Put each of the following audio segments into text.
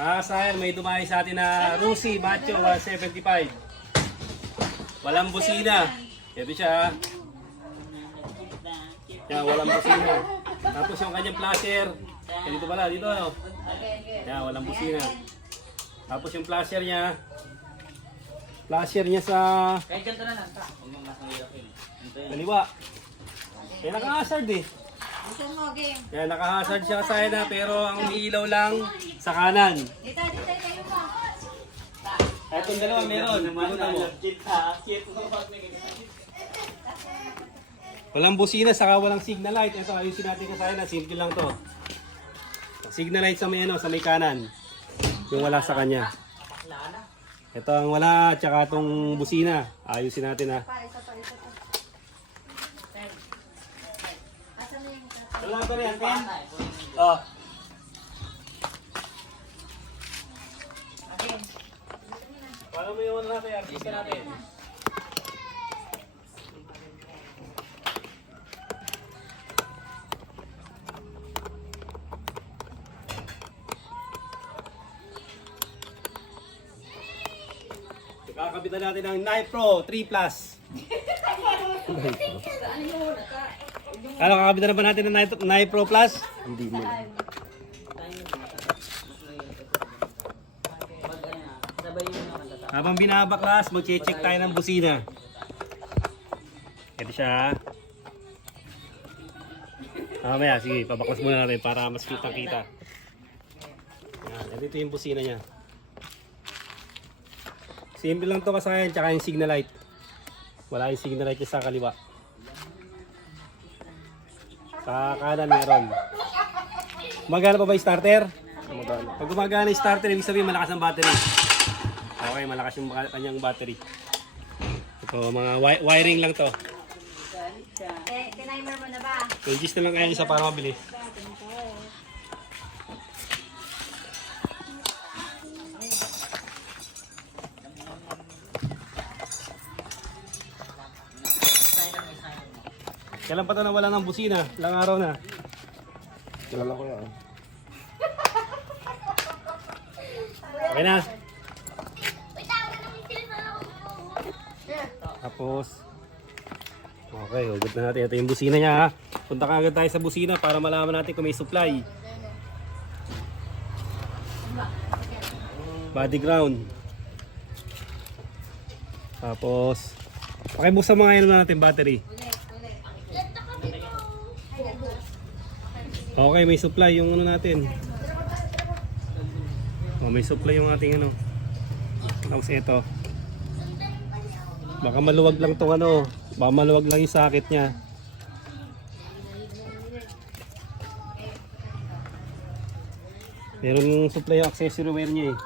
Sahil may dumayo sa atin na Rusi Macho 175. Walang busina. Ito siya. Yan, walang busina. Tapos yung kanyang flasher. Dito pala, dito. Yan, walang busina. Tapos yung flasher niya. Flasher niya sa kaliwa. Kaya naka-hazard eh. Kaya naka-hazard siya sa na pero ang umiilaw lang sa kanan. Itong dalawa meron. Walang busina saka walang signal light. Ito ayusin natin kasi na simple lang to. Signal light sa may ano, sa may kanan. Yung wala sa kanya. Ito ang wala tsaka tong busina. Ayusin natin ha. Wala ba rin, Ken? Oh. Paano mo yung ano natin, artista natin? Kakabitan natin ng Nipro 3 Plus. Ano, kakabitan na ba natin ng Nipro Plus? Hindi mo. Habang binabaklas, mag-check tayo ng busina. Ito siya. Mamaya, sige, pabaklas muna natin para mas kitang-kita. Yan, ito yung busina niya. Simple lang to kasayan, tsaka yung signal light. Wala yung signal light sa kaliwa. Sa kanan meron. Gumagana pa ba yung starter? Gumagana. Pag gumagana yung starter, ibig sabihin malakas ang battery. Okay, malakas yung kanyang battery. Ito, mga wiring lang to. Tinimer mo na ba? Pages na lang kaya isa para mabilis. Kailan pa ito nawala ng busina? Ilang araw na? Kilala ko yan. Okay na. Tapos, okay, hugot na natin. Ito yung busina niya ha. Punta ka agad tayo sa busina para malaman natin kung may supply. Body ground. Tapos, pakibuksan mga ano natin battery. Okay, may supply yung ano natin. Oh, may supply yung ating ano. Tapos ito. Baka maluwag lang tong ano. Baka maluwag lang yung socket niya. Meron yung supply yung accessory wire niya eh.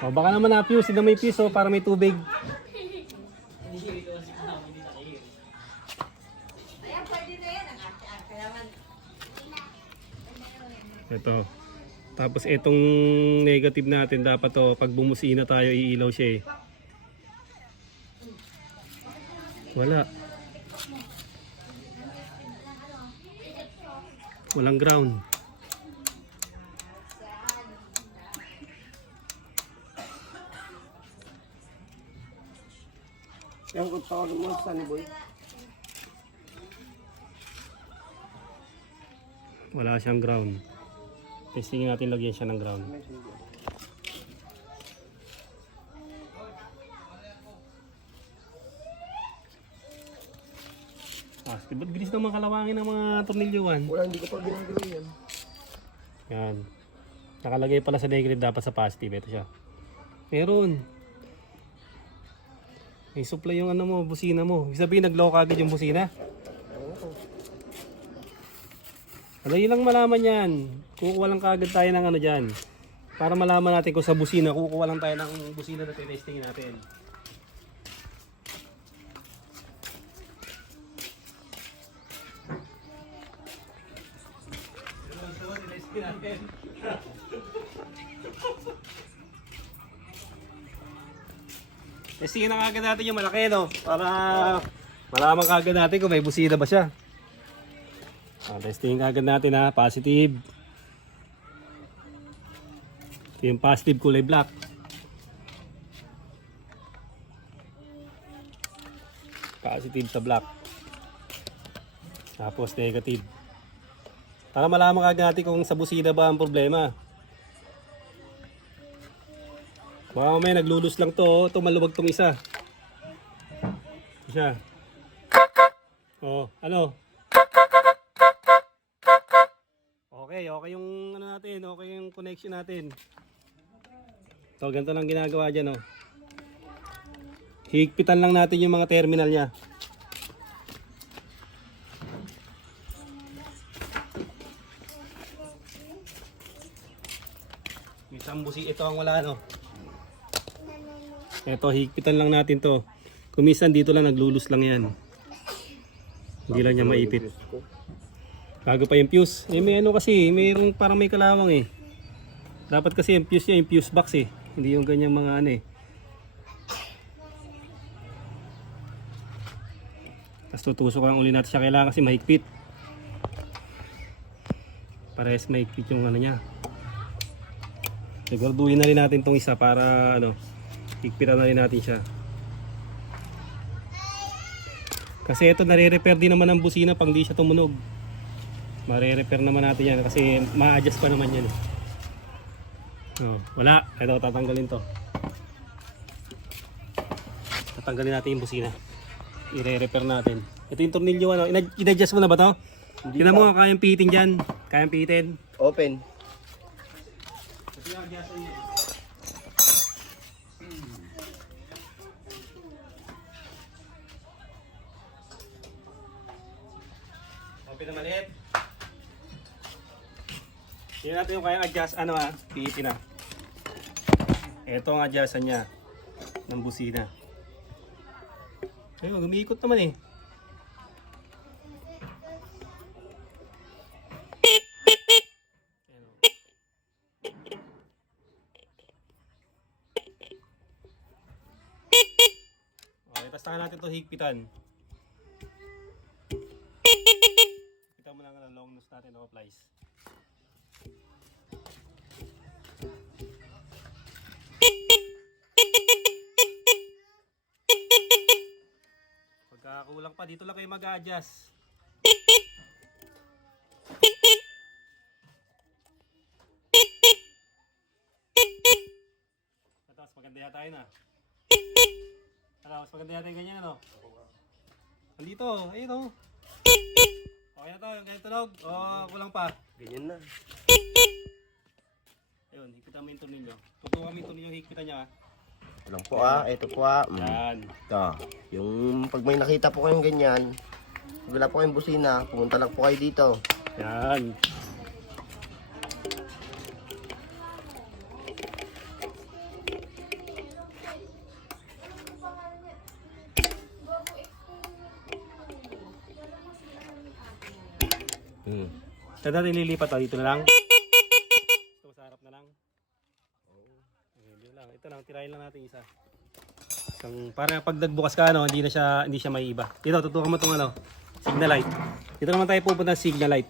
O baka naman na-fuse, hindi may fuse para may tubig. Ito. Tapos itong negative natin dapat to pag bumusina tayo iilaw siya eh. Wala. Walang ground. Yan kung tawag mo sa Sunny Boy. Wala siyang ground. Testing natin lagyan siya ng ground. Ba't bilis naman kalawangin ng mga tornilyuan? Wala, hindi ko pa ginagalaw yan. Yan. Nakalagay pala sa negative, dapat sa positive. Ito siya. Meron. May supply yung ano mo, busina mo. Ibig sabihin nag-low agad yung busina. Alay lang malaman yan. Kukuha lang kagad tayo ng ano dyan. Para malaman natin kung sa busina, kukuha lang tayo ng busina na testingin natin. Testingin na kagad natin yung malaki, no? Para malaman kagad natin kung may busina ba siya. Testingin kagad natin ha, positive. Ito yung positive kulay black. Positive sa black. Tapos negative. Para malaman kagad natin kung sa busina ba ang problema. Baka mamaya naglulus lang to, oh. Ito maluwag tong isa. Ito siya. Oh, ano? Okay yung ano natin, okay yung connection natin. So, ganito lang ginagawa dyan, oh. Higpitan lang natin yung mga terminal niya. Isang busi, ito ang wala, no? Ito, higpitan lang natin to. Kumisan dito lang, naglulus lang yan. Hindi lang niya maipit. Bago pa yung fuse. Eh may ano kasi, mayroong parang may kalawang eh. Dapat kasi yung fuse niya, yung fuse box eh. Hindi yung ganyang mga ano eh. Tapos tutusok ang uli natin siya. Kailangan kasi mahigpit. Parehas mahigpit yung ano niya. Siguraduhin na rin natin tong isa para ano, higpitan na rin natin siya. Kasi ito nare-repair din naman ang busina pang di siya tumunog. Mare-repair naman natin yan kasi ma-adjust pa naman yan. Oh, wala. Ito tatanggalin to. Tatanggalin natin yung busina. I-repair natin. Ito yung tornilyo ano. In-adjust mo na ba to? Tingnan mo kayang pihitin dyan. Kayang pihitin. Open. Ito yung adjustan niya. Open na maliit. Tingnan natin yung kayang adjust, ano ha, pihitin na. Ito ang adjustan niya ng busina. Ayun, gumiikot naman eh. Ayan, oh. Okay, tapos taka natin ito higpitan. Higpitan mo lang ang long nose natin, no, plies. Pagkakulang pa, dito lang kayo mag-adjust. Ito, mas maganda yata yun ah. Ano, mas maganda yata yung ganyan ano. Nandito, ayun oh. Okay na to, yung ganyan tunog. O, kulang pa. Ganyan na. Ayun, higpitan mo yung tornilyo. Tutukan mo yung tornilyo, higpitan niya ah. Walang po ito po Yan. Ito. Yung pag may nakita po kayong ganyan, pag wala po kayong busina, pumunta lang po kayo dito. Yan. Saan natin lilipat dito na lang? Ito sa harap na lang. Hindi lang. Ito lang, tirahin lang natin isa. Para pag nagbukas ka ano, hindi siya maiiba. Dito tutukan mo tong ano, signal light. Dito naman tayo pupunta sa signal light.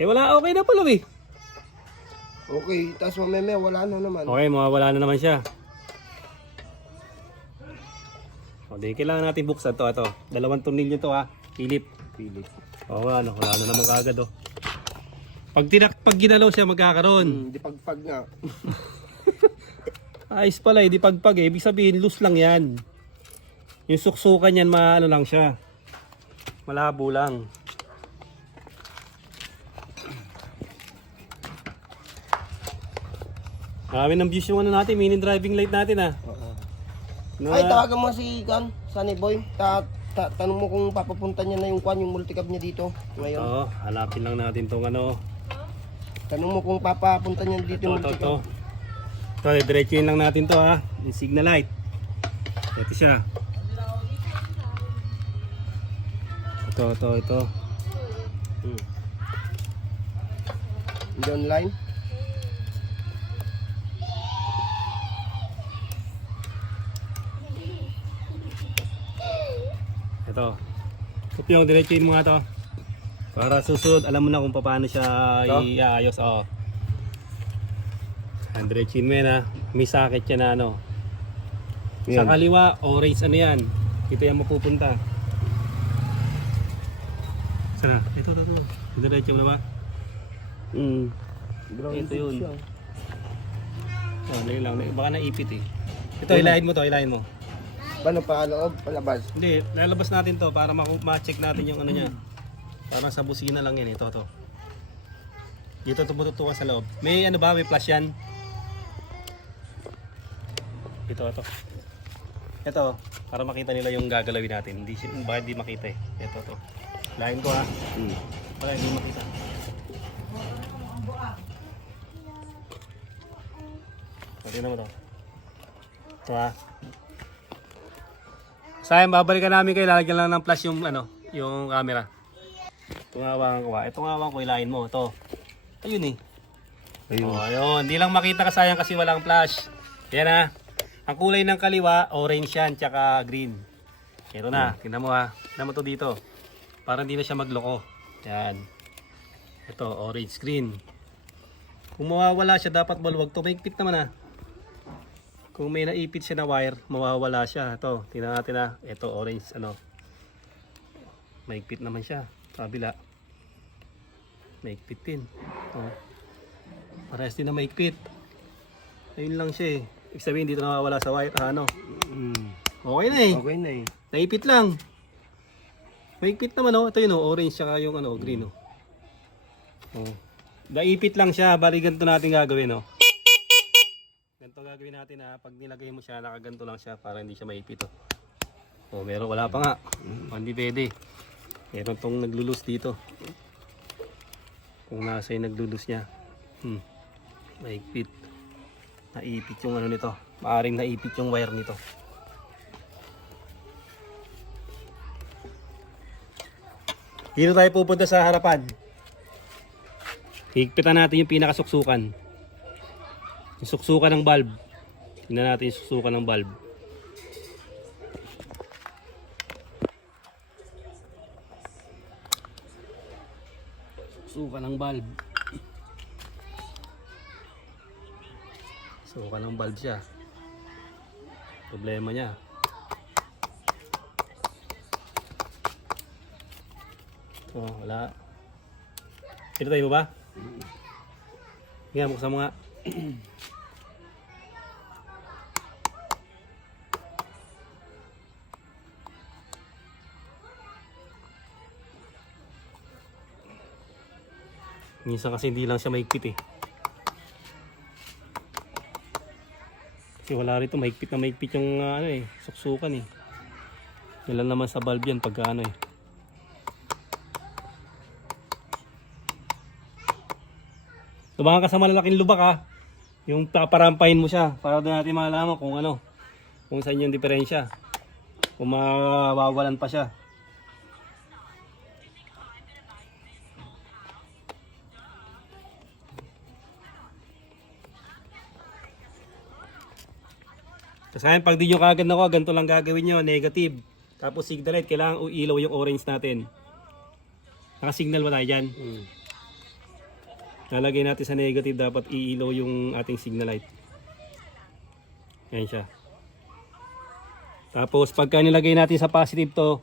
Eh wala, okay na pala eh. Okay, tapos mamaya wala na naman. Okay, mawawala na naman siya. O, di kailangan natin buksan to, ito. Dalawang tornilyo to ha, Philip. O, wala na naman kagad oh. Pag ginalaw siya magkakaroon. Di pagpag nga. Ayos pala eh, di pagpag eh. Ibig sabihin, loose lang yan. Yung suksukan yan, maano lang siya. Malabo lang. Marami ng views yung ano natin, mini driving light natin ah. Ay, tawagan mo si Sunny Boy. Tanong mo kung papapunta niya na yung yung multicab niya dito ngayon. Oo, hanapin lang natin tong ano. Tanong mo kung papapunta niya dito yung multicab. Ito, diretsuhin lang natin to ha. Yung signal light. Ito siya. Ito. Hindi online. Ito. Kupyong, diretsuin mo nga to. Para susunod, alam mo na kung paano siya iayos. Oh. Diretsuin mo yan ha. May socket yan na ano. Sa Yan. kaliwa, orange ano yan. Dito yan mapupunta. Sana? Ito. Diretso mo na ba? Ito yun. Oh, lang. Baka naipit eh. Ito, hilahin mo to, hilahin mo. Paano pa loob, palabas? Hindi, lalabas natin to para ma-check natin yung ano niya. Parang sa busina lang yan, ito. Dito tumututukan sa loob. May ano ba, may flash yan? Ito. Ito, para makita nila yung gagalawin natin. Baka hindi makita eh. Ito. Lain ko ha. Baka hindi makita. Tingnan mo to. Ito ha. Sayang, babalikan namin kayo. Lalagyan lang ng flash yung yung camera. Itong hawakan ko, ilahin mo. Ito. Ayun eh. Ayun. Oh, ayun. Hindi lang makita ka sayang kasi walang flash. Yan ha. Ang kulay ng kaliwa, orange yan, tsaka green. Ito na. Tingnan mo ha. Tingnan mo to dito. Para hindi na siya magloko. Yan. Ito, orange, green. Kung mawawala siya, dapat maluwag to. Mahigpit naman ha. Kung may naipit siya na wire, mawawala siya. Ito, tingnan natin na. Ito, orange, mahigpit naman siya. Kabila. Mahigpit din. Ito. Parehas din na mahigpit. Ayun lang siya eh. Ibig sabihin, dito nawawala sa wire. Okay na eh. Okay na eh. Naipit lang. Mahigpit naman oh. Ito yun oh, orange saka yung green oh. Naipit lang siya. Bali ganito natin gagawin oh. Ganito gagawin natin ha. Pag nilagay mo siya, nakaganto lang siya para hindi siya maipit oh. Oh, meron wala pa nga. Hindi pwede. Meron tong naglulus dito. Kung nasa yung naglulus niya. Maipit. Naipit yung nito. Maaring naipit yung wire nito. Dito tayo pupunta sa harapan. Higpitan natin yung pinakasuksukan. Yung suksukan ng bulb. Tingnan natin yung suksukan ng bulb. Suksukan ng bulb. Suksukan ng bulb siya. Problema niya. Oh, wala. Ito tayo ba? Nga, buksan mo nga. Minsan kasi hindi lang siya mahigpit eh. Kasi wala rito, mahigpit na mahigpit yung suksukan eh. Yan lang naman sa bulb yan pagka eh. Tumakan ka sa malalaking lubak ha. Yung paparampahin mo siya para doon natin malalaman kung saan yung diferensya. Kung mawawalan pa siya. Kasi pag di nyo kagad nakuha, ganito lang gagawin nyo, negative. Tapos signal light, kailangan ilaw yung orange natin. Naka-signal ba tayo dyan? Nalagay natin sa negative, dapat iilaw yung ating signal light. Yan siya. Tapos pagka nilagay natin sa positive to,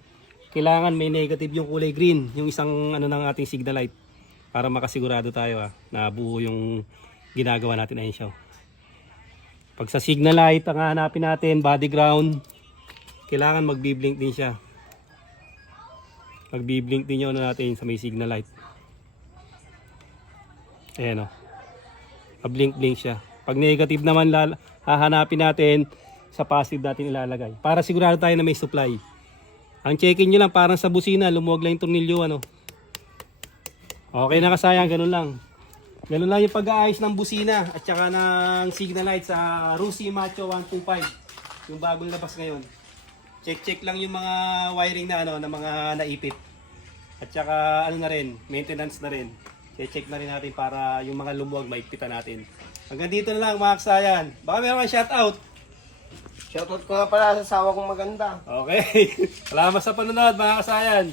kailangan may negative yung kulay green, yung isang ng ating signal light. Para makasigurado tayo na buo yung ginagawa natin. Ayun siya. Pag sa signal light, ang hanapin natin, body ground, kailangan magbi-blink din siya. Magbi-blink din yun natin sa may signal light. Ayan o. Blink-blink siya. Pag negative naman, hahanapin natin sa positive natin ilalagay. Para sigurado tayo na may supply. Ang check-in nyo lang, parang sa busina, lumuwag lang yung tornilyo. Okay na kasayang, ganun lang. Ganun lang yung pag-aayos ng busina at saka ng signal light sa Rusi Macho 125. Yung bagong labas ngayon. Check lang yung mga wiring na na mga naipit. At saka na rin, maintenance na rin. I-check na rin natin para yung mga lumuwag maigpitan natin. Hanggang dito na lang mga kasayan. Baka meron kang shoutout. Shoutout ko nga pala sa asawa kong maganda. Okay. Salamat sa panonood mga kasayan.